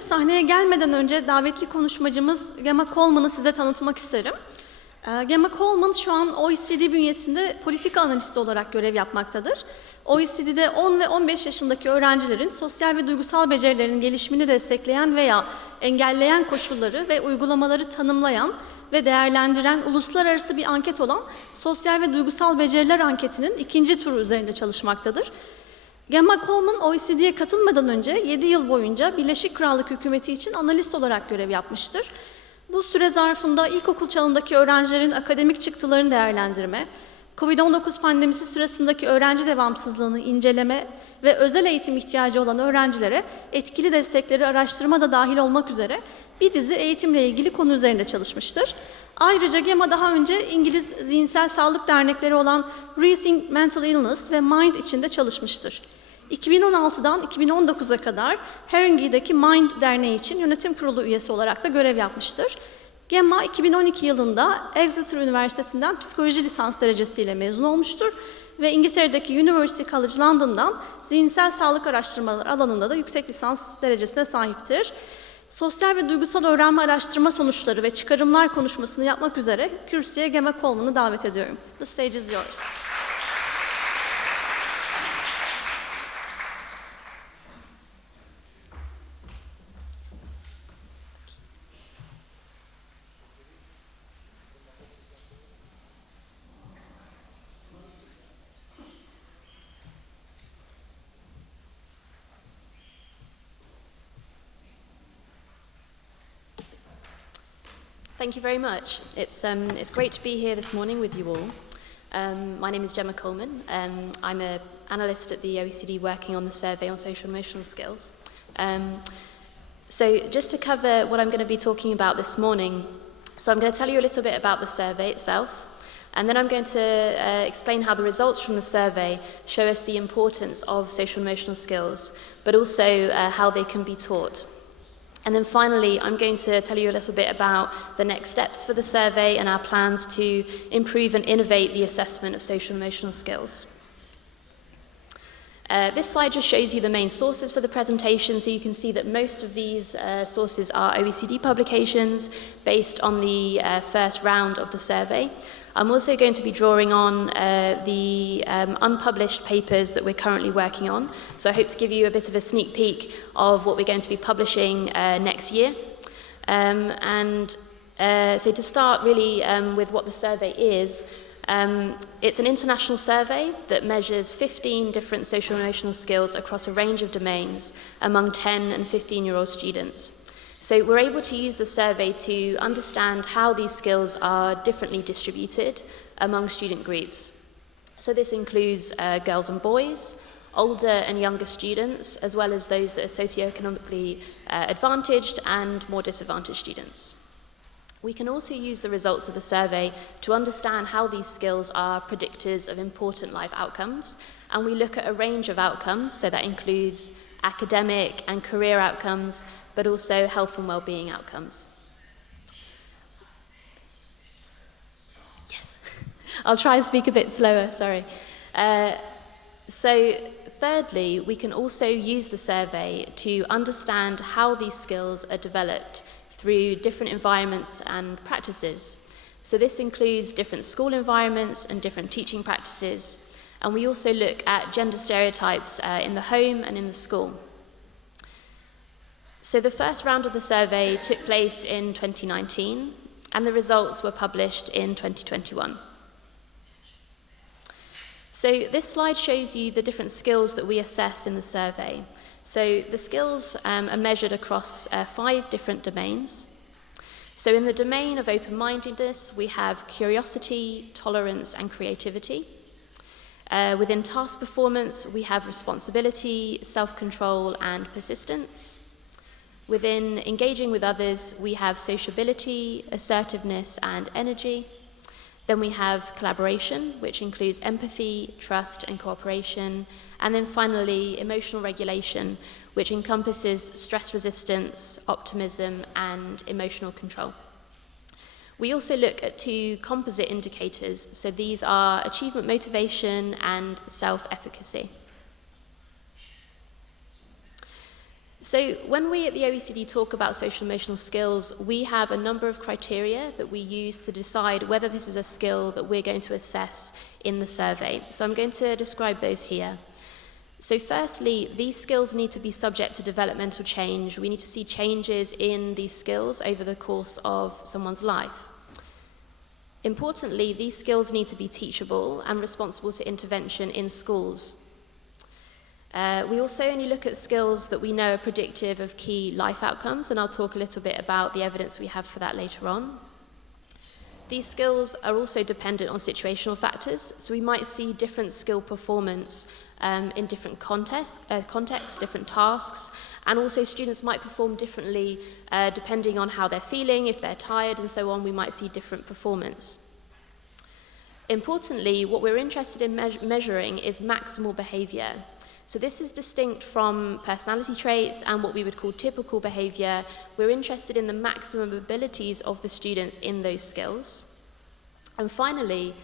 izninizle sahneye gelmeden önce davetli konuşmacımız GEMMA COLEMAN'ı size tanıtmak isterim. GEMMA COLEMAN şu an OECD bünyesinde politika analisti olarak görev yapmaktadır. OECD'de 10 ve 15 yaşındaki öğrencilerin sosyal ve duygusal becerilerinin gelişimini destekleyen veya engelleyen koşulları ve uygulamaları tanımlayan ve değerlendiren uluslararası bir anket olan Sosyal ve Duygusal Beceriler anketinin ikinci turu üzerinde çalışmaktadır. GEMMA COLEMAN OECD'ye katılmadan önce 7 yıl boyunca Birleşik Krallık hükümeti için analist olarak görev yapmıştır. Bu süre zarfında ilkokul çağındaki öğrencilerin akademik çıktılarını değerlendirme, COVID-19 pandemisi sırasındaki öğrenci devamsızlığını inceleme ve özel eğitim ihtiyacı olan öğrencilere etkili destekleri araştırma da dahil olmak üzere bir dizi eğitimle ilgili konu üzerinde çalışmıştır. Ayrıca GEMMA daha önce İngiliz zihinsel sağlık dernekleri olan Rethink Mental Illness ve Mind içinde çalışmıştır. 2016'dan 2019'a kadar Haringey'deki Mind Derneği için yönetim kurulu üyesi olarak da görev yapmıştır. GEMMA 2012 yılında Exeter Üniversitesi'nden psikoloji lisans derecesiyle mezun olmuştur ve İngiltere'deki University College London'dan zihinsel sağlık araştırmaları alanında da yüksek lisans derecesine sahiptir. Sosyal ve duygusal öğrenme araştırma sonuçları ve çıkarımlar konuşmasını yapmak üzere kürsüye GEMMA COLEMAN'ı davet ediyorum. The stage is yours. Thank you very much. It's great to be here this morning with you all. My name is Gemma Coleman. I'm an analyst at the OECD working on the survey on social and emotional skills. So just to cover what I'm going to be talking about this morning, so I'm going to tell you a little bit about the survey itself, and then I'm going to explain how the results from the survey show us the importance of social and emotional skills, but also how they can be taught. And then finally, I'm going to tell you a little bit about the next steps for the survey and our plans to improve and innovate the assessment of social and emotional skills. This slide just shows you the main sources for the presentation, so you can see that most of these sources are OECD publications based on the first round of the survey. I'm also going to be drawing on the unpublished papers that we're currently working on. So I hope to give you a bit of a sneak peek of what we're going to be publishing next year. So to start really with what the survey is, it's an international survey that measures 15 different social and emotional skills across a range of domains among 10 and 15-year-old students. So we're able to use the survey to understand how these skills are differently distributed among student groups. So this includes girls and boys, older and younger students, as well as those that are socioeconomically advantaged and more disadvantaged students. We can also use the results of the survey to understand how these skills are predictors of important life outcomes, and we look at a range of outcomes, so that includes academic and career outcomes, but also health and well-being outcomes. Yes, I'll try and speak a bit slower, sorry. So thirdly, we can also use the survey to understand how these skills are developed through different environments and practices. So this includes different school environments and different teaching practices. And we also look at gender stereotypes in the home and in the school. So the first round of the survey took place in 2019, and the results were published in 2021. So this slide shows you the different skills that we assess in the survey. So the skills are measured across 5 different domains. So in the domain of open-mindedness, we have curiosity, tolerance, and creativity. Within task performance, we have responsibility, self-control, and persistence. Within engaging with others, we have sociability, assertiveness, and energy. Then we have collaboration, which includes empathy, trust, and cooperation. And then finally, emotional regulation, which encompasses stress resistance, optimism, and emotional control. We also look at 2 composite indicators. So these are achievement motivation and self-efficacy. So when we at the OECD talk about social emotional skills, we have a number of criteria that we use to decide whether this is a skill that we're going to assess in the survey. So I'm going to describe those here. So firstly, these skills need to be subject to developmental change. We need to see changes in these skills over the course of someone's life. Importantly, these skills need to be teachable and responsible to intervention in schools. We also only look at skills that we know are predictive of key life outcomes, and I'll talk a little bit about the evidence we have for that later on. These skills are also dependent on situational factors, so we might see different skill performance in different contexts, different tasks, and also students might perform differently depending on how they're feeling. If they're tired and so on, we might see different performance. Importantly, what we're interested in measuring is maximal behavior. So this is distinct from personality traits and what we would call typical behavior. We're interested in the maximum abilities of the students in those skills. And finally,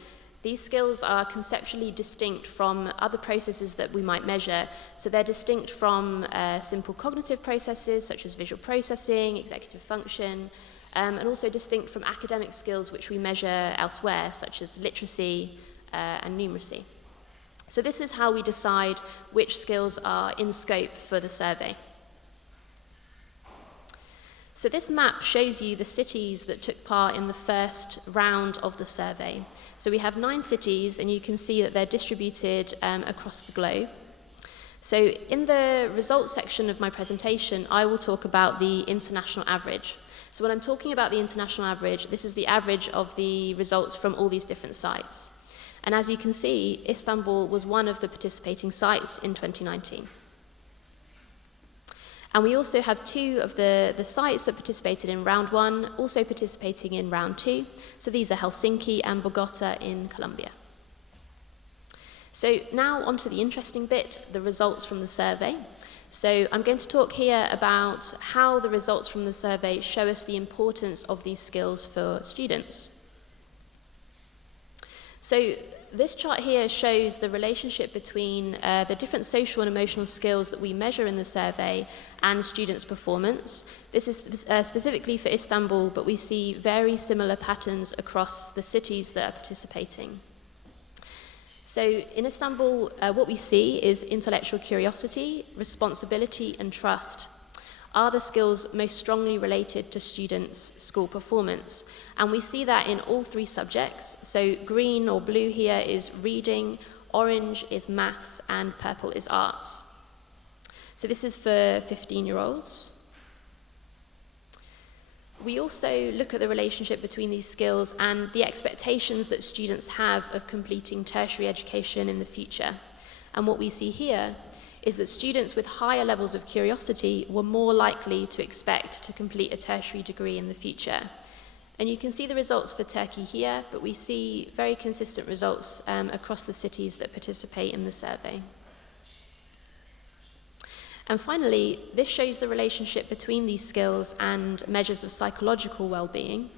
these skills are conceptually distinct from other processes that we might measure. So they're distinct from simple cognitive processes such as visual processing, executive function, and also distinct from academic skills which we measure elsewhere, such as literacy and numeracy. So this is how we decide which skills are in scope for the survey. So this map shows you the cities that took part in the first round of the survey. So we have 9 cities, and you can see that they're distributed across the globe. So in the results section of my presentation, I will talk about the international average. So when I'm talking about the international average, this is the average of the results from all these different sites. And as you can see, Istanbul was one of the participating sites in 2019. And we also have 2 of the sites that participated in round 1, also participating in round 2. So these are Helsinki and Bogota in Colombia. So now on to the interesting bit, the results from the survey. So I'm going to talk here about how the results from the survey show us the importance of these skills for students. So this chart here shows the relationship between the different social and emotional skills that we measure in the survey and students' performance. This is specifically for Istanbul, but we see very similar patterns across the cities that are participating. So in Istanbul, what we see is intellectual curiosity, responsibility, and trust are the skills most strongly related to students' school performance. And we see that in all 3 subjects. So green or blue here is reading, orange is maths, and purple is arts. So this is for 15-year-olds. We also look at the relationship between these skills and the expectations that students have of completing tertiary education in the future. And what we see here is that students with higher levels of curiosity were more likely to expect to complete a tertiary degree in the future. And you can see the results for Turkey here, but we see very consistent results across the cities that participate in the survey. And finally, this shows the relationship between these skills and measures of psychological well-being.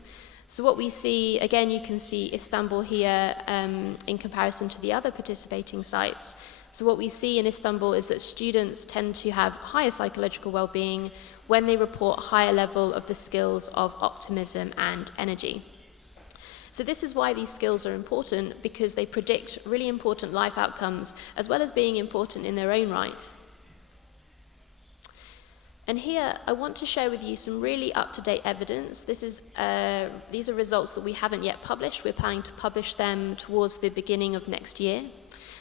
So what we see, again, you can see Istanbul here in comparison to the other participating sites. So what we see in Istanbul is that students tend to have higher psychological well-being when they report a higher level of the skills of optimism and energy. So this is why these skills are important, because they predict really important life outcomes, as well as being important in their own right. And here, I want to share with you some really up-to-date evidence. These are results that we haven't yet published. We're planning to publish them towards the beginning of next year.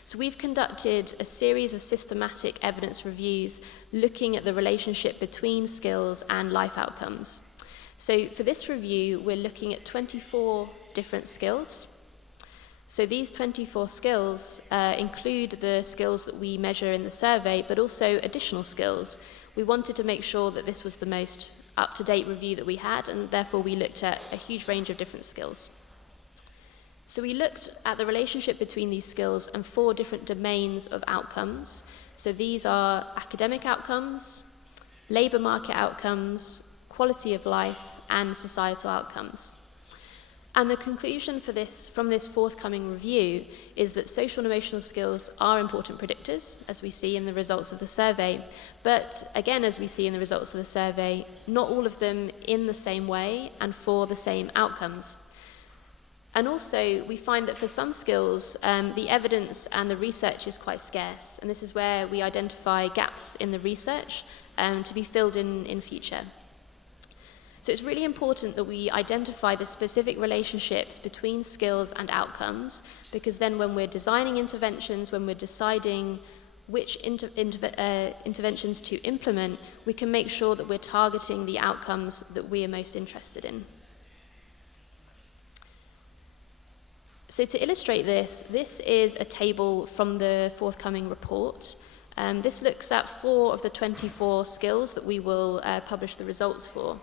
So we've conducted a series of systematic evidence reviews looking at the relationship between skills and life outcomes. So for this review, we're looking at 24 different skills. So these 24 skills include the skills that we measure in the survey, but also additional skills. We wanted to make sure that this was the most up-to-date review that we had, and therefore we looked at a huge range of different skills. So we looked at the relationship between these skills and 4 different domains of outcomes. So these are academic outcomes, labour market outcomes, quality of life, and societal outcomes. And the conclusion from this forthcoming review is that social and emotional skills are important predictors, as we see in the results of the survey. But again, as we see in the results of the survey, not all of them in the same way and for the same outcomes. And also, we find that for some skills, the evidence and the research is quite scarce. And this is where we identify gaps in the research to be filled in future. So it's really important that we identify the specific relationships between skills and outcomes, because then when we're designing interventions, when we're deciding which interventions to implement, we can make sure that we're targeting the outcomes that we are most interested in. So to illustrate this is a table from the forthcoming report. This looks at 4 of the 24 skills that we will publish the results for.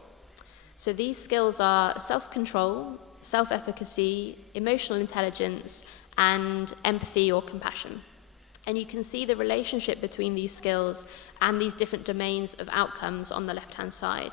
So these skills are self-control, self-efficacy, emotional intelligence, and empathy or compassion. And you can see the relationship between these skills and these different domains of outcomes on the left-hand side.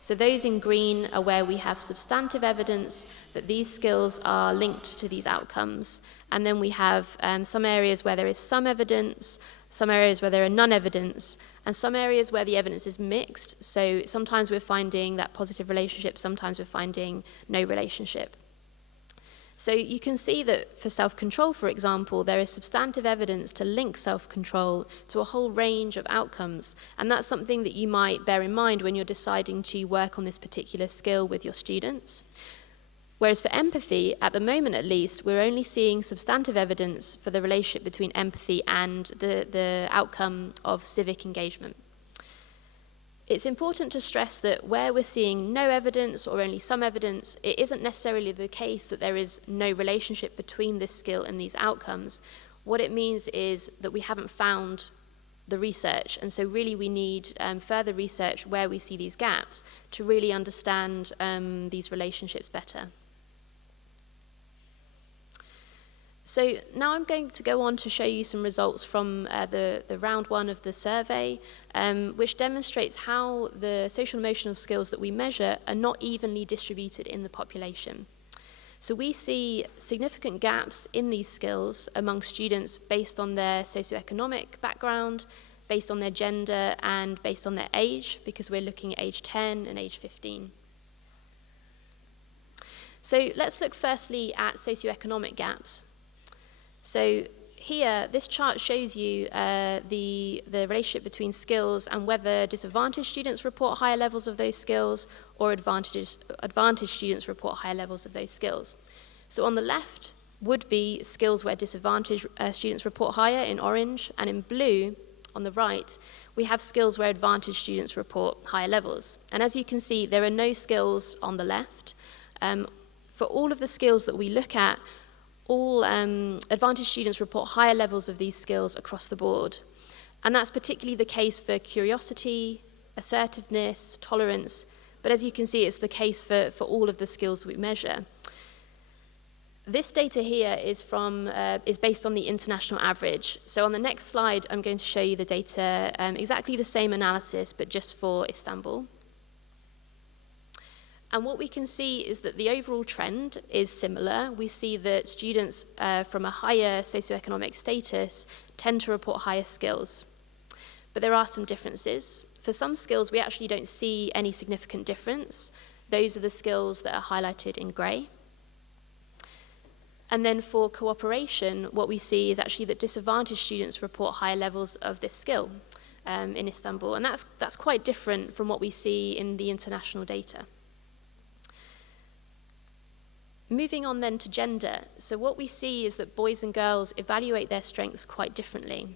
So those in green are where we have substantive evidence that these skills are linked to these outcomes. And then we have some areas where there is some evidence, some areas where there are none evidence, and some areas where the evidence is mixed. So sometimes we're finding that positive relationship, sometimes we're finding no relationship. So you can see that for self-control, for example, there is substantive evidence to link self-control to a whole range of outcomes. And that's something that you might bear in mind when you're deciding to work on this particular skill with your students. Whereas for empathy, at the moment at least, we're only seeing substantive evidence for the relationship between empathy and the outcome of civic engagement. It's important to stress that where we're seeing no evidence or only some evidence, it isn't necessarily the case that there is no relationship between this skill and these outcomes. What it means is that we haven't found the research, and so really we need further research where we see these gaps to really understand these relationships better. So now I'm going to go on to show you some results from the round 1 of the survey, which demonstrates how the social and emotional skills that we measure are not evenly distributed in the population. So we see significant gaps in these skills among students based on their socioeconomic background, based on their gender, and based on their age, because we're looking at age 10 and age 15. So let's look firstly at socioeconomic gaps. So here, this chart shows you the relationship between skills and whether disadvantaged students report higher levels of those skills or advantaged students report higher levels of those skills. So on the left would be skills where disadvantaged students report higher in orange, and in blue, on the right, we have skills where advantaged students report higher levels. And as you can see, there are no skills on the left. For all of the skills that we look at, all advantaged students report higher levels of these skills across the board. And that's particularly the case for curiosity, assertiveness, tolerance, but as you can see, it's the case for all of the skills we measure. This data here is based on the international average. So on the next slide, I'm going to show you the data, exactly the same analysis, but just for Istanbul. And what we can see is that the overall trend is similar. We see that students from a higher socioeconomic status tend to report higher skills. But there are some differences. For some skills, we actually don't see any significant difference. Those are the skills that are highlighted in grey. And then for cooperation, what we see is actually that disadvantaged students report higher levels of this skill in Istanbul. And that's quite different from what we see in the international data. Moving on then to gender. So what we see is that boys and girls evaluate their strengths quite differently.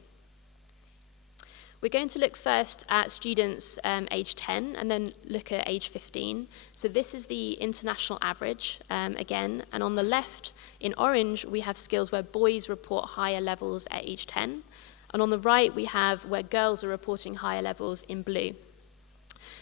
We're going to look first at students age 10 and then look at age 15. So this is the international average again, and on the left in orange we have skills where boys report higher levels at age 10, and on the right we have where girls are reporting higher levels in blue.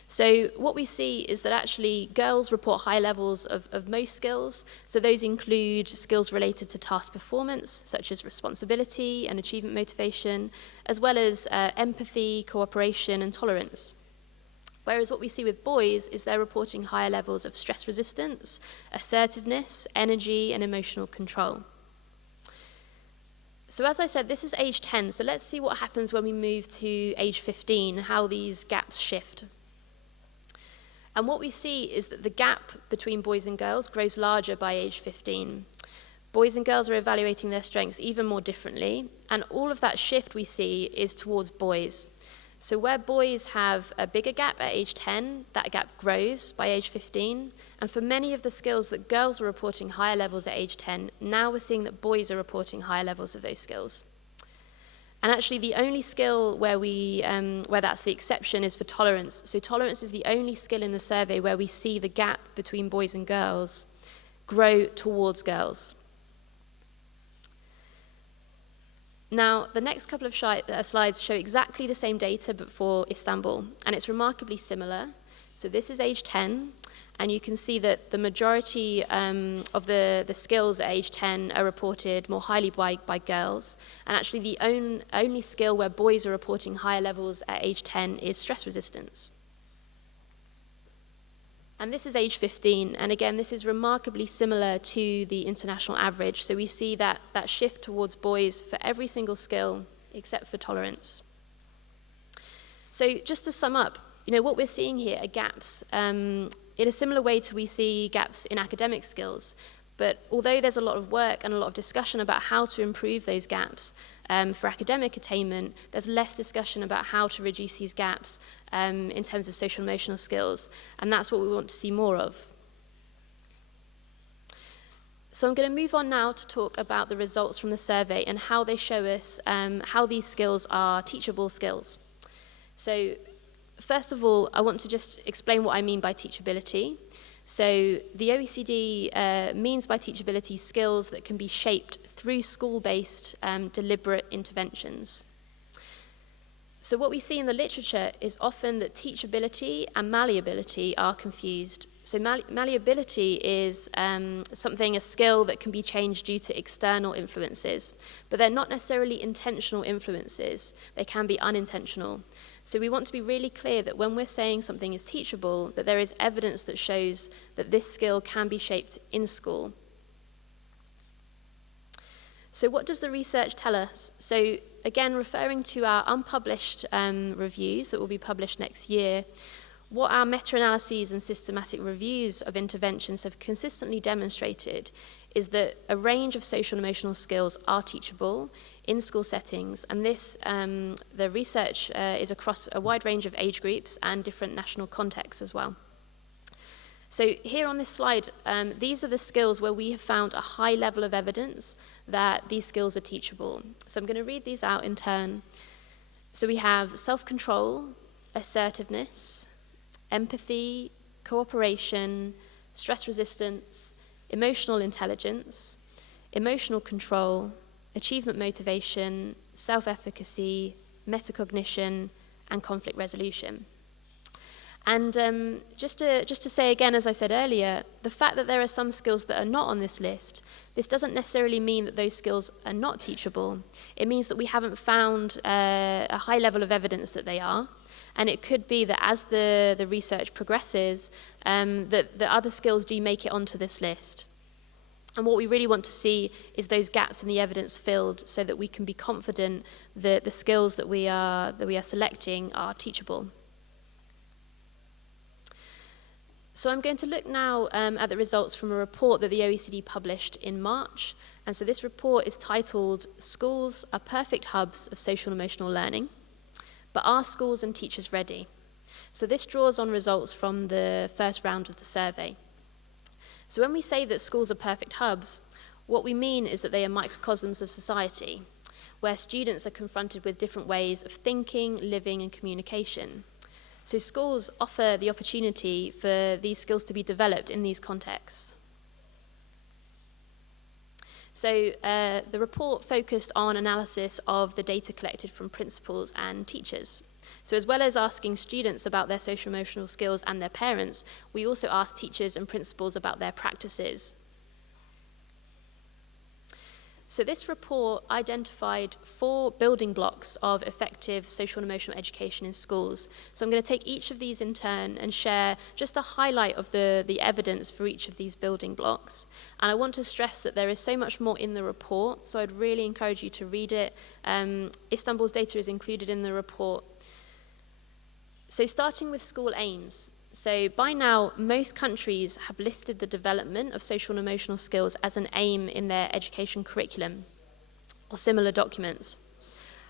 So what we see is that actually girls report high levels of most skills. So those include skills related to task performance, such as responsibility and achievement motivation, as well as empathy, cooperation, and tolerance. Whereas what we see with boys is they're reporting higher levels of stress resistance, assertiveness, energy, and emotional control. So as I said, this is age 10, so let's see what happens when we move to age 15, how these gaps shift. And what we see is that the gap between boys and girls grows larger by age 15. Boys and girls are evaluating their strengths even more differently, and all of that shift we see is towards boys. So where boys have a bigger gap at age 10, that gap grows by age 15. And for many of the skills that girls were reporting higher levels at age 10, now we're seeing that boys are reporting higher levels of those skills. And actually the only skill where that's the exception is for tolerance. So tolerance is the only skill in the survey where we see the gap between boys and girls grow towards girls. Now, the next couple of slides show exactly the same data but for Istanbul, and it's remarkably similar. So this is age 10, and you can see that the majority of the skills at age 10 are reported more highly by girls, and actually the only skill where boys are reporting higher levels at age 10 is stress resistance. And this is age 15, and again, this is remarkably similar to the international average. So we see that shift towards boys for every single skill except for tolerance. So just to sum up, what we're seeing here are gaps in a similar way to we see gaps in academic skills. But although there's a lot of work and a lot of discussion about how to improve those gaps for academic attainment, there's less discussion about how to reduce these gaps in terms of social emotional skills, and that's what we want to see more of. So I'm going to move on now to talk about the results from the survey and how they show us how these skills are teachable skills. So first of all, I want to just explain what I mean by teachability. So the OECD means by teachability skills that can be shaped through school-based deliberate interventions. So what we see in the literature is often that teachability and malleability are confused. So malleability is a skill that can be changed due to external influences, but they're not necessarily intentional influences. They can be unintentional. So we want to be really clear that when we're saying something is teachable, that there is evidence that shows that this skill can be shaped in school. So what does the research tell us? So again, referring to our unpublished reviews that will be published next year, what our meta-analyses and systematic reviews of interventions have consistently demonstrated is that a range of social and emotional skills are teachable in school settings, and this, the research is across a wide range of age groups and different national contexts as well. So here on this slide, these are the skills where we have found a high level of evidence that these skills are teachable. So I'm going to read these out in turn. So we have self-control, assertiveness, empathy, cooperation, stress resistance, emotional intelligence, emotional control, achievement motivation, self-efficacy, metacognition, and conflict resolution. And just to say again, as I said earlier, the fact that there are some skills that are not on this list, this doesn't necessarily mean that those skills are not teachable. It means that we haven't found a high level of evidence that they are. And it could be that as the research progresses, that the other skills do make it onto this list. And what we really want to see is those gaps in the evidence filled so that we can be confident that the skills that we are selecting are teachable. So I'm going to look now at the results from a report that the OECD published in March. And so this report is titled, "Schools are Perfect Hubs of Social and Emotional Learning, but are schools and teachers ready?" So this draws on results from the first round of the survey. So when we say that schools are perfect hubs, what we mean is that they are microcosms of society, where students are confronted with different ways of thinking, living, and communication. So schools offer the opportunity for these skills to be developed in these contexts. So the report focused on analysis of the data collected from principals and teachers. So as well as asking students about their social emotional skills and their parents, we also asked teachers and principals about their practices. So this report identified 4 building blocks of effective social and emotional education in schools. So I'm going to take each of these in turn and share just a highlight of the evidence for each of these building blocks. And I want to stress that there is so much more in the report, so I'd really encourage you to read it. Istanbul's data is included in the report. So starting with school aims. So by now, most countries have listed the development of social and emotional skills as an aim in their education curriculum or similar documents.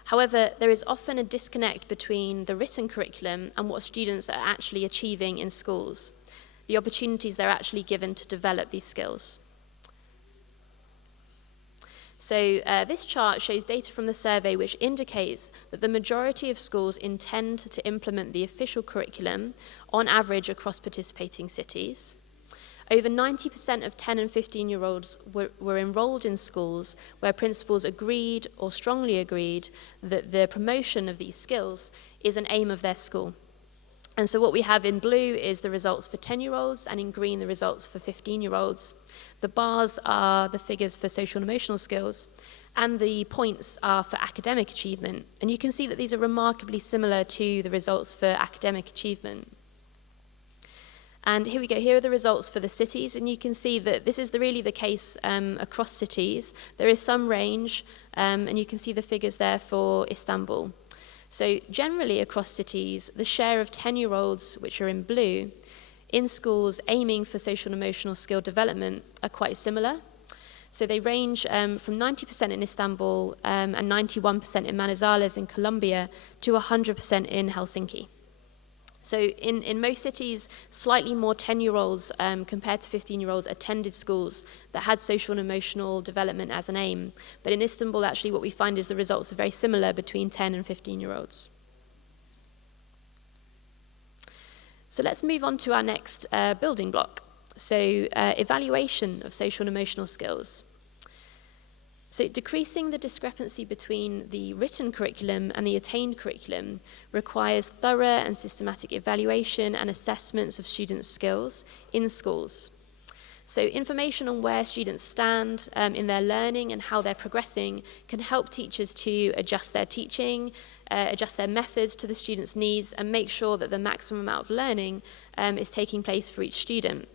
However, there is often a disconnect between the written curriculum and what students are actually achieving in schools, the opportunities they're actually given to develop these skills. So this chart shows data from the survey which indicates that the majority of schools intend to implement the official curriculum on average across participating cities. Over 90% of 10 and 15-year-olds were enrolled in schools where principals agreed or strongly agreed that the promotion of these skills is an aim of their school. And so what we have in blue is the results for 10-year-olds and in green the results for 15-year-olds. The bars are the figures for social and emotional skills, and the points are for academic achievement. And you can see that these are remarkably similar to the results for academic achievement. And here we go, here are the results for the cities, and you can see that this is really the case across cities. There is some range, and you can see the figures there for Istanbul. So generally across cities, the share of 10-year-olds, which are in blue, in schools aiming for social and emotional skill development are quite similar. So they range from 90% in Istanbul and 91% in Manizales in Colombia to 100% in Helsinki. So in most cities, slightly more 10-year-olds compared to 15-year-olds attended schools that had social and emotional development as an aim. But in Istanbul, actually, what we find is the results are very similar between 10 and 15-year-olds. So let's move on to our next building block. So evaluation of social and emotional skills. So decreasing the discrepancy between the written curriculum and the attained curriculum requires thorough and systematic evaluation and assessments of students' skills in schools. So information on where students stand in their learning and how they're progressing can help teachers to adjust their teaching, adjust their methods to the students' needs, and make sure that the maximum amount of learning is taking place for each student.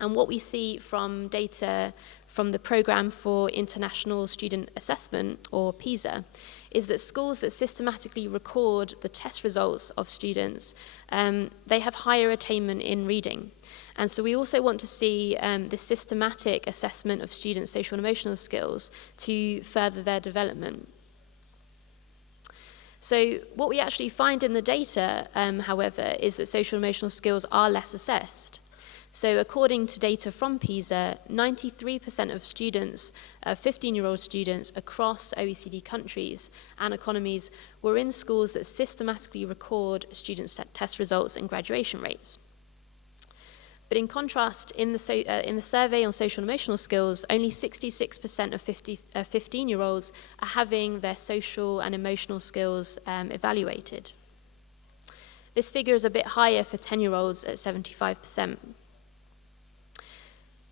And what we see from data from the Programme for International Student Assessment, or PISA, is that schools that systematically record the test results of students, they have higher attainment in reading. And so we also want to see this systematic assessment of students' social and emotional skills to further their development. So what we actually find in the data, however, is that social and emotional skills are less assessed. So according to data from PISA, 93% of students, 15-year-old students across OECD countries and economies were in schools that systematically record students' test results and graduation rates. But in contrast, in the survey on social and emotional skills, only 66% of 15-year-olds are having their social and emotional skills evaluated. This figure is a bit higher for 10-year-olds at 75%.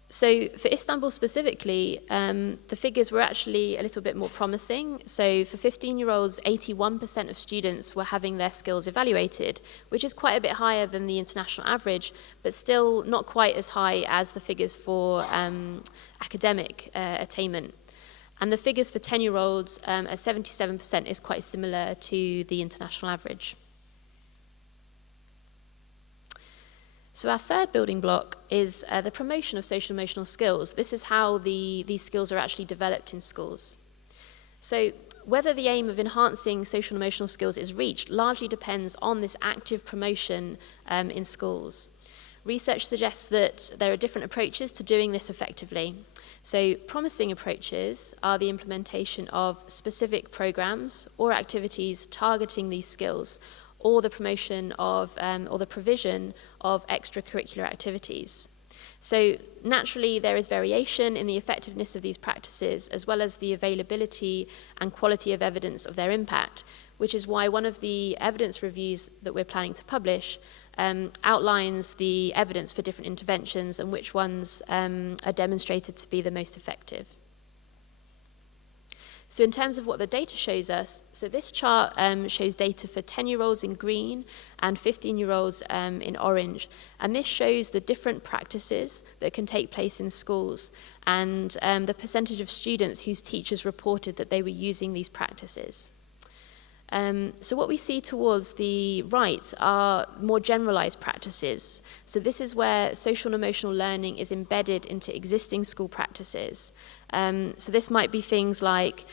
So for Istanbul specifically, the figures were actually a little bit more promising. So for 15-year-olds, 81% of students were having their skills evaluated, which is quite a bit higher than the international average, but still not quite as high as the figures for academic attainment. And the figures for 10-year-olds at 77% is quite similar to the international average. So our third building block is the promotion of social and emotional skills. This is how these skills are actually developed in schools. So whether the aim of enhancing social and emotional skills is reached largely depends on this active promotion in schools. Research suggests that there are different approaches to doing this effectively. So promising approaches are the implementation of specific programs or activities targeting these skills, or the promotion of, or the provision of extracurricular activities. So naturally there is variation in the effectiveness of these practices, as well as the availability and quality of evidence of their impact, which is why one of the evidence reviews that we're planning to publish outlines the evidence for different interventions and which ones are demonstrated to be the most effective. So in terms of what the data shows us, so this chart shows data for 10-year-olds in green and 15-year-olds in orange. And this shows the different practices that can take place in schools and the percentage of students whose teachers reported that they were using these practices. So what we see towards the right are more generalized practices. So this is where social and emotional learning is embedded into existing school practices. So this might be things like,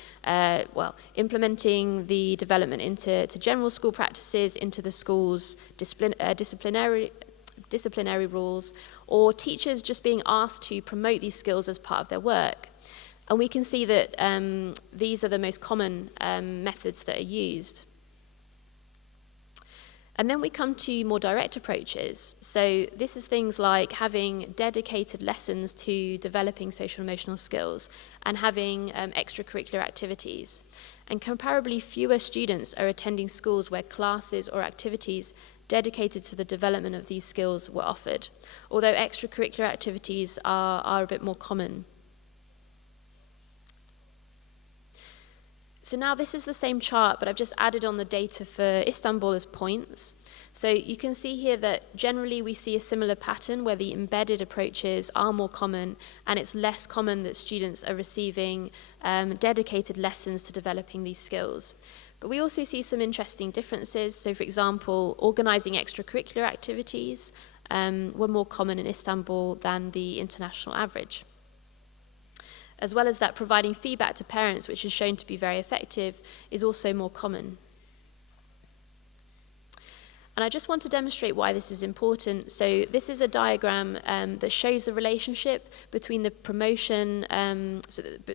implementing the development into general school practices, into the school's disciplinary rules, or teachers just being asked to promote these skills as part of their work. And we can see that these are the most common methods that are used. And then we come to more direct approaches. So this is things like having dedicated lessons to developing social and emotional skills and having extracurricular activities. And comparably fewer students are attending schools where classes or activities dedicated to the development of these skills were offered, although extracurricular activities are a bit more common. So now this is the same chart, but I've just added on the data for Istanbul as points. So you can see here that generally we see a similar pattern where the embedded approaches are more common, and it's less common that students are receiving dedicated lessons to developing these skills. But we also see some interesting differences. So for example, organizing extracurricular activities were more common in Istanbul than the international average. As well as that, providing feedback to parents, which is shown to be very effective, is also more common. And I just want to demonstrate why this is important. So this is a diagram that shows the relationship between the promotion,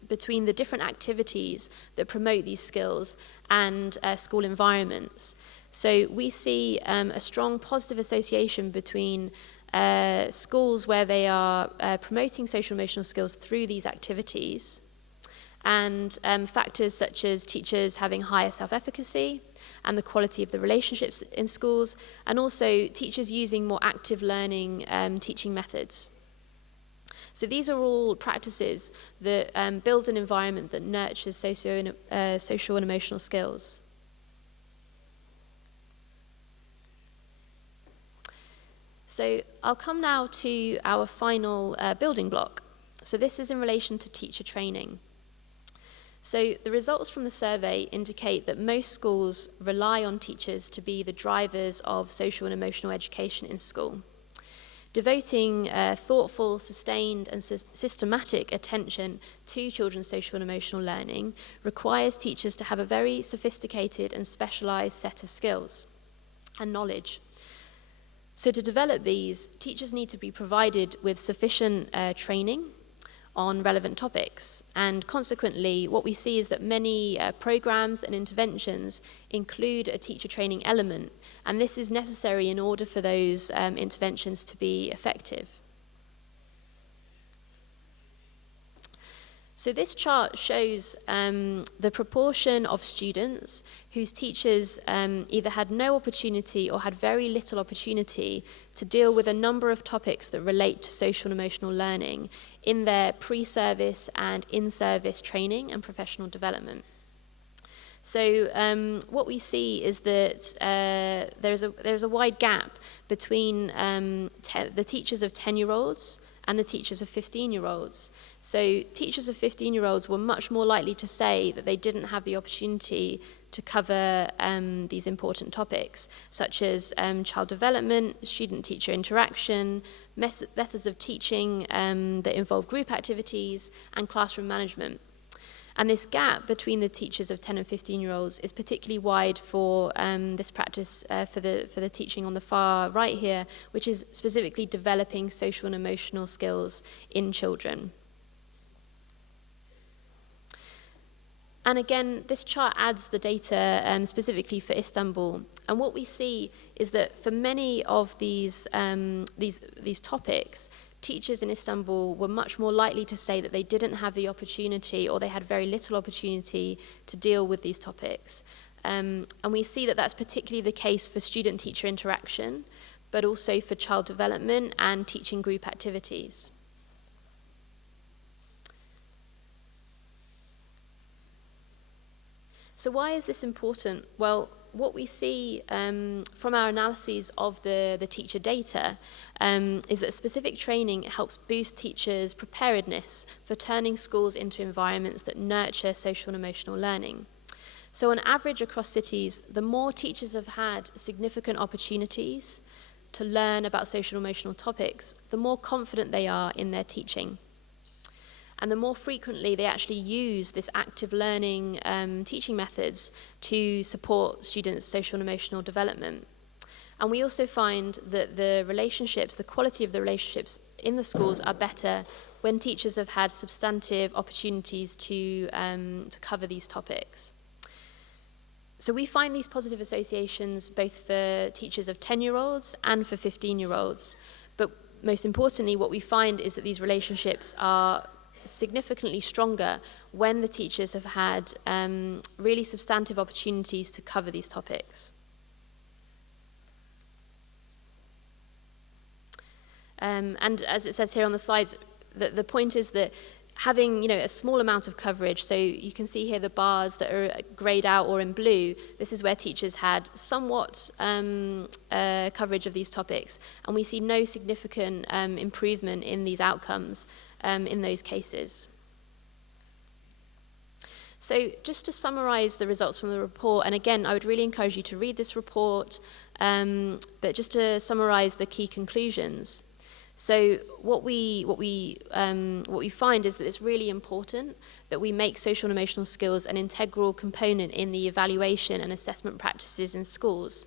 between the different activities that promote these skills and school environments. So we see a strong positive association between schools where they are promoting social and emotional skills through these activities, and factors such as teachers having higher self-efficacy and the quality of the relationships in schools, and also teachers using more active learning teaching methods. So these are all practices that build an environment that nurtures social and emotional skills. So I'll come now to our final building block. So this is in relation to teacher training. So the results from the survey indicate that most schools rely on teachers to be the drivers of social and emotional education in school. Devoting thoughtful, sustained and systematic attention to children's social and emotional learning requires teachers to have a very sophisticated and specialized set of skills and knowledge. So to develop these, teachers need to be provided with sufficient training on relevant topics. And consequently, what we see is that many programs and interventions include a teacher training element, and this is necessary in order for those interventions to be effective. So this chart shows the proportion of students whose teachers either had no opportunity or had very little opportunity to deal with a number of topics that relate to social and emotional learning in their pre-service and in-service training and professional development. So what we see is that there's a wide gap between the teachers of 10-year-olds and the teachers of 15-year-olds. So teachers of 15-year-olds were much more likely to say that they didn't have the opportunity to cover these important topics, such as child development, student-teacher interaction, methods of teaching that involve group activities, and classroom management. And this gap between the teachers of 10 and 15-year-olds is particularly wide for this practice for the teaching on the far right here, which is specifically developing social and emotional skills in children. And again, this chart adds the data specifically for Istanbul. And what we see is that for many of these topics, teachers in Istanbul were much more likely to say that they didn't have the opportunity or they had very little opportunity to deal with these topics. And we see that that's particularly the case for student-teacher interaction, but also for child development and teaching group So why is this important? Well, what we see from our analyses of the teacher data is that specific training helps boost teachers' preparedness for turning schools into environments that nurture social and emotional learning. So on average across cities, the more teachers have had significant opportunities to learn about social and emotional topics, the more confident they are in their teaching. And the more frequently they actually use this active learning teaching methods to support students' social and emotional development. And we also find that the relationships, the quality of the relationships in the schools are better when teachers have had substantive opportunities to cover these topics. So we find these positive associations both for teachers of 10-year-olds and for 15-year-olds. But most importantly, what we find is that these relationships are significantly stronger when the teachers have had really substantive opportunities to cover these topics. And as it says here on the slides, the point is that having a small amount of coverage, so you can see here the bars that are greyed out or in blue, this is where teachers had somewhat coverage of these topics, and we see no significant improvement in these outcomes in those cases. So just to summarize the results from the report, and again, I would really encourage you to read this report, but just to summarize the key conclusions. So what we find is that it's really important that we make social and emotional skills an integral component in the evaluation and assessment practices in schools.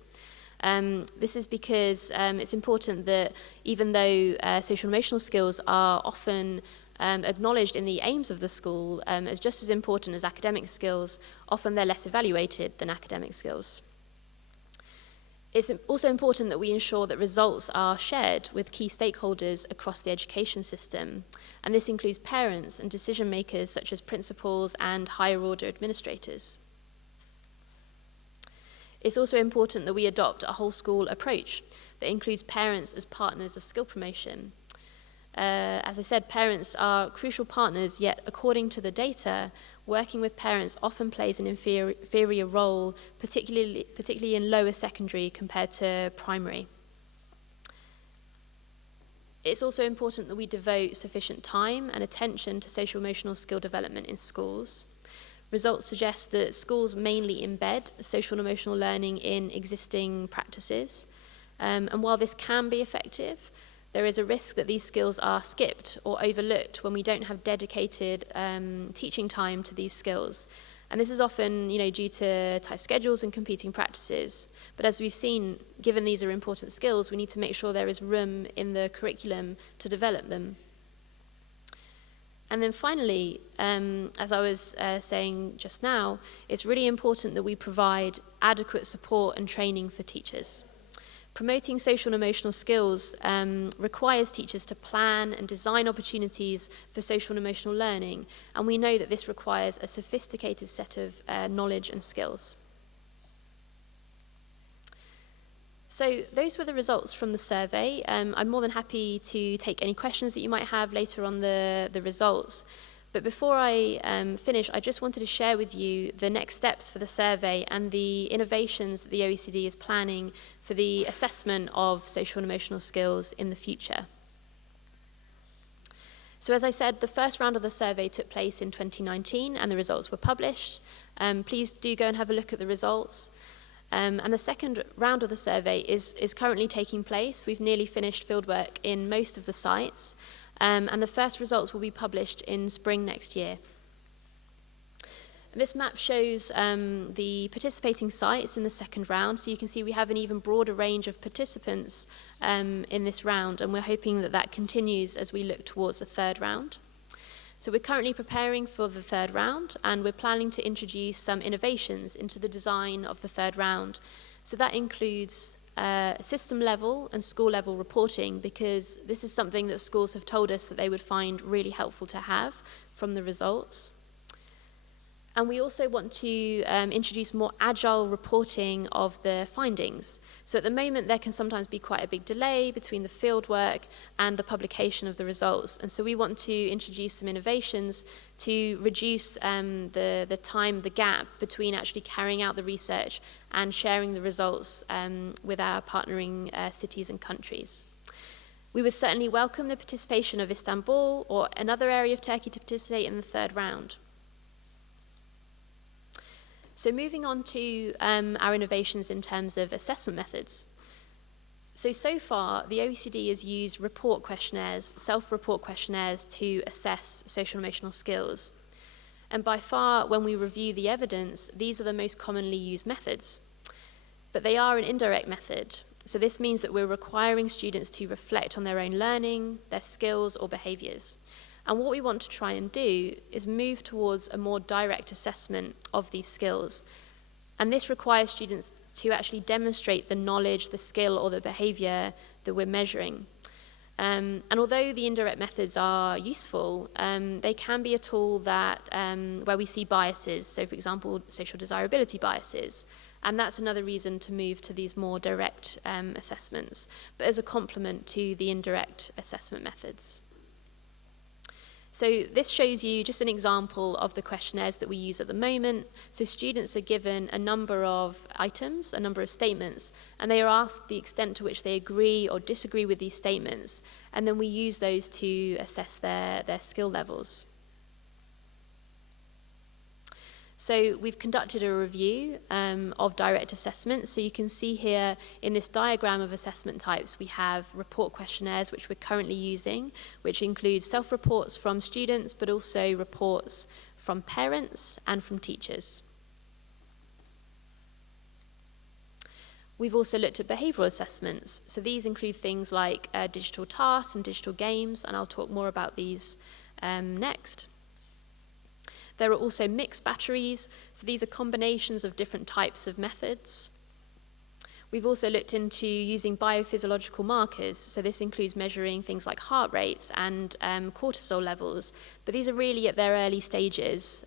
This is because it's important that even though social and emotional skills are often acknowledged in the aims of the school as just as important as academic skills, often they're less evaluated than academic skills. It's also important that we ensure that results are shared with key stakeholders across the education system, and this includes parents and decision makers such as principals and higher order administrators. It's also important that we adopt a whole school approach that includes parents as partners of skill promotion. As I said, parents are crucial partners, yet according to the data, working with parents often plays an inferior role, particularly in lower secondary compared to primary. It's also important that we devote sufficient time and attention to social emotional skill development in schools. Results suggest that schools mainly embed social and emotional learning in existing practices. And while this can be effective, there is a risk that these skills are skipped or overlooked when we don't have dedicated teaching time to these skills. And this is often, due to tight schedules and competing practices. But as we've seen, given these are important skills, we need to make sure there is room in the curriculum to develop them. And then finally, as I was saying just now, it's really important that we provide adequate support and training for teachers. Promoting social and emotional skills requires teachers to plan and design opportunities for social and emotional learning, and we know that this requires a sophisticated set of knowledge and skills. So those were the results from the survey. I'm more than happy to take any questions that you might have later on the results. But before I finish, I just wanted to share with you the next steps for the survey and the innovations that the OECD is planning for the assessment of social and emotional skills in the future. So as I said, the first round of the survey took place in 2019 and the results were published. Please do go and have a look at the results. And the second round of the survey is currently taking place. We've nearly finished fieldwork in most of the sites. And the first results will be published in spring next year. This map shows the participating sites in the second round, so you can see we have an even broader range of participants in this round, and we're hoping that that continues as we look towards the third round. So we're currently preparing for the third round, and we're planning to introduce some innovations into the design of the third round. So that includes system level and school level reporting, because this is something that schools have told us that they would find really helpful to have from the results. And we also want to introduce more agile reporting of the findings. So at the moment, there can sometimes be quite a big delay between the fieldwork and the publication of the results. And so we want to introduce some innovations to reduce the time, the gap between actually carrying out the research and sharing the results with our partnering cities and countries. We would certainly welcome the participation of Istanbul or another area of Turkey to participate in the third round. So moving on to our innovations in terms of assessment methods. So far, the OECD has used report questionnaires, self-report questionnaires to assess social and emotional skills. And by far, when we review the evidence, these are the most commonly used methods. But they are an indirect method. So this means that we're requiring students to reflect on their own learning, their skills or behaviours. And what we want to try and do is move towards a more direct assessment of these skills. And this requires students to actually demonstrate the knowledge, the skill, or the behaviour that we're measuring. And although the indirect methods are useful, they can be a tool that where we see biases. So, for example, social desirability biases. And that's another reason to move to these more direct assessments, but as a complement to the indirect assessment methods. So this shows you just an example of the questionnaires that we use at the moment. So students are given a number of items, a number of statements, and they are asked the extent to which they agree or disagree with these statements, and then we use those to assess their skill levels. So we've conducted a review of direct assessment. So you can see here in this diagram of assessment types, we have report questionnaires, which we're currently using, which include self-reports from students, but also reports from parents and from teachers. We've also looked at behavioural assessments. So these include things like digital tasks and digital games, and I'll talk more about these next. There are also mixed batteries, so these are combinations of different types of methods. We've also looked into using biophysiological markers, so this includes measuring things like heart rates and cortisol levels, but these are really at their early stages,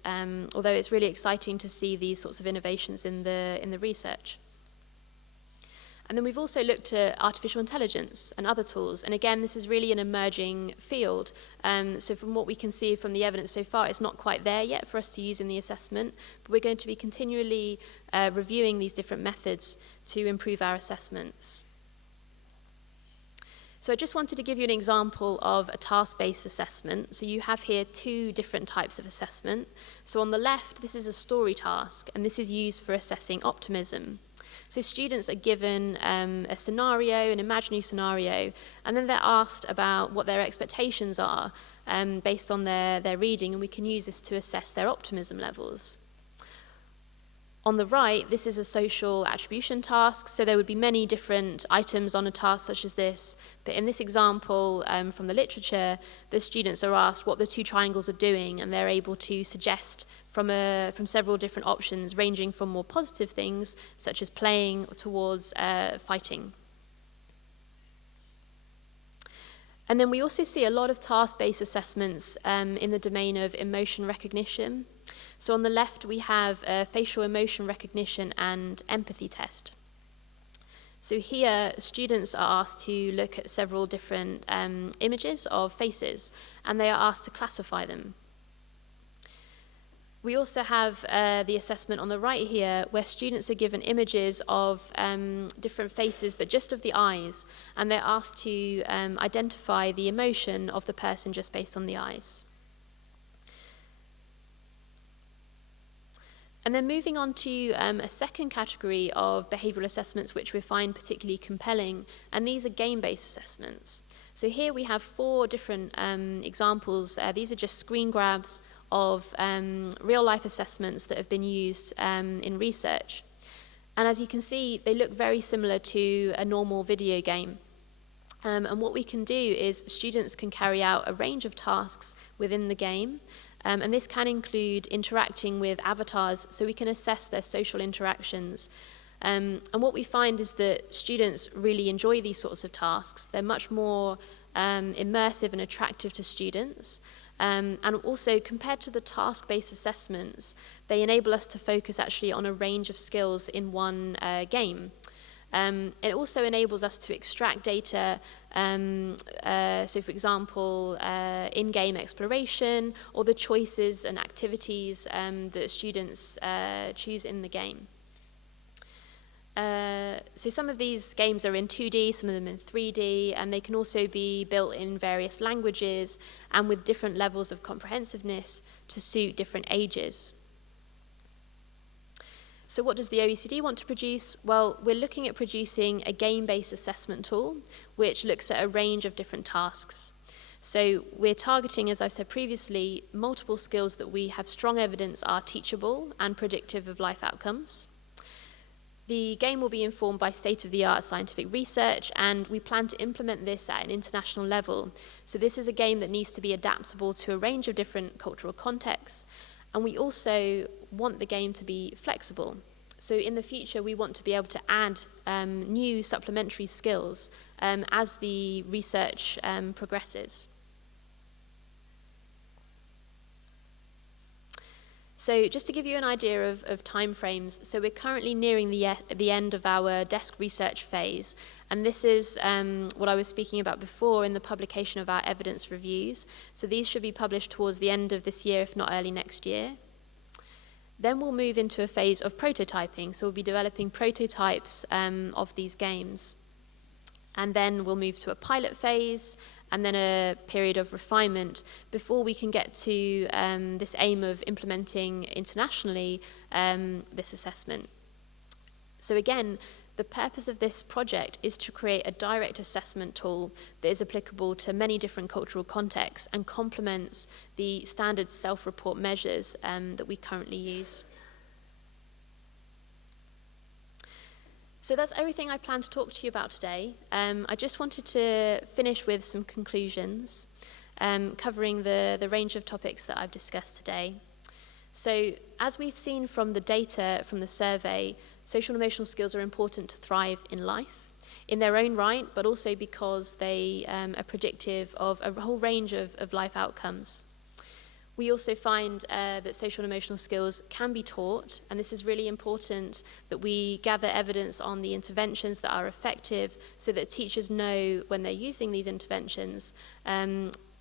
although it's really exciting to see these sorts of innovations in the research. And then we've also looked at artificial intelligence and other tools. And again, this is really an emerging field. So from what we can see from the evidence so far, it's not quite there yet for us to use in the assessment. But we're going to be continually reviewing these different methods to improve our assessments. So I just wanted to give you an example of a task-based assessment. So you have here two different types of assessment. So on the left, this is a story task, and this is used for assessing optimism. So students are given a scenario, an imaginary scenario, and then they're asked about what their expectations are based on their reading, and we can use this to assess their optimism levels. On the right, this is a social attribution task, so there would be many different items on a task such as this, but in this example from the literature, the students are asked what the two triangles are doing, and they're able to suggest from several different options, ranging from more positive things, such as playing, towards fighting. And then we also see a lot of task-based assessments in the domain of emotion recognition. So on the left, we have a facial emotion recognition and empathy test. So here, students are asked to look at several different images of faces, and they are asked to classify them. We also have the assessment on the right here, where students are given images of different faces, but just of the eyes, and they're asked to identify the emotion of the person just based on the eyes. And then moving on to a second category of behavioural assessments which we find particularly compelling, and these are game-based assessments. So here we have 4 different examples. These are just screen grabs of real-life assessments that have been used in research. And as you can see, they look very similar to a normal video game. And what we can do is students can carry out a range of tasks within the game, and this can include interacting with avatars, so we can assess their social interactions. And what we find is that students really enjoy these sorts of tasks. They're much more immersive and attractive to students. And also, compared to the task-based assessments, they enable us to focus actually on a range of skills in one game. It also enables us to extract data, so for example, in-game exploration or the choices and activities that students choose in the game. So some of these games are in 2D, some of them in 3D, and they can also be built in various languages and with different levels of comprehensiveness to suit different ages. So what does the OECD want to produce? Well, we're looking at producing a game-based assessment tool which looks at a range of different tasks. So we're targeting, as I've said previously, multiple skills that we have strong evidence are teachable and predictive of life outcomes. The game will be informed by state-of-the-art scientific research, and we plan to implement this at an international level. So this is a game that needs to be adaptable to a range of different cultural contexts, and we also want the game to be flexible. So in the future, we want to be able to add new supplementary skills as the research progresses. So just to give you an idea of timeframes, so we're currently nearing the end of our desk research phase, and this is what I was speaking about before in the publication of our evidence reviews. So these should be published towards the end of this year, if not early next year. Then we'll move into a phase of prototyping, so we'll be developing prototypes of these games. And then we'll move to a pilot phase, and then a period of refinement before we can get to this aim of implementing internationally this assessment. So again, the purpose of this project is to create a direct assessment tool that is applicable to many different cultural contexts and complements the standard self-report measures that we currently use. So that's everything I plan to talk to you about today. I just wanted to finish with some conclusions, covering the range of topics that I've discussed today. So as we've seen from the data from the survey, social and emotional skills are important to thrive in life, in their own right, but also because they are predictive of a whole range of life outcomes. We also find that social and emotional skills can be taught, and this is really important that we gather evidence on the interventions that are effective so that teachers know when they're using these interventions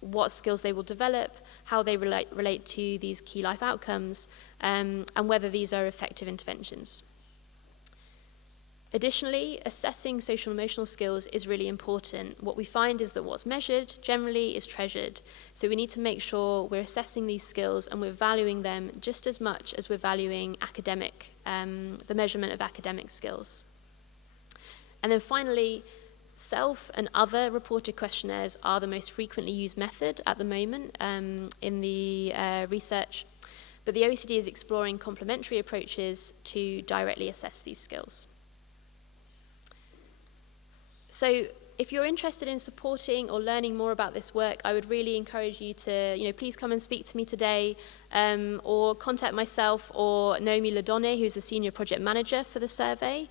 what skills they will develop, how they relate to these key life outcomes, and whether these are effective interventions. Additionally, assessing social and emotional skills is really important. What we find is that what's measured generally is treasured. So we need to make sure we're assessing these skills and we're valuing them just as much as we're valuing the measurement of academic skills. And then finally, self and other reported questionnaires are the most frequently used method at the moment in the research. But the OECD is exploring complementary approaches to directly assess these skills. So if you're interested in supporting or learning more about this work, I would really encourage you to, please come and speak to me today, or contact myself or Naomi Ladonne, who's the Senior Project Manager for the survey.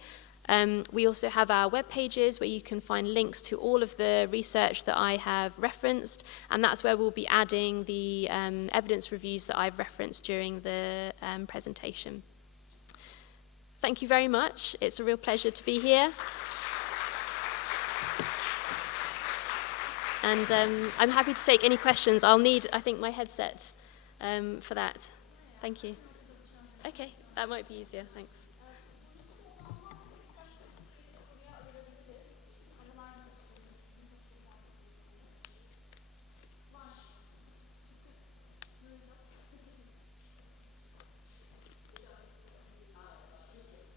We also have our web pages where you can find links to all of the research that I have referenced, and that's where we'll be adding the evidence reviews that I've referenced during the presentation. Thank you very much. It's a real pleasure to be here. And I'm happy to take any questions. I'll need, I think, my headset for that. Thank you. Okay, that might be easier. Thanks.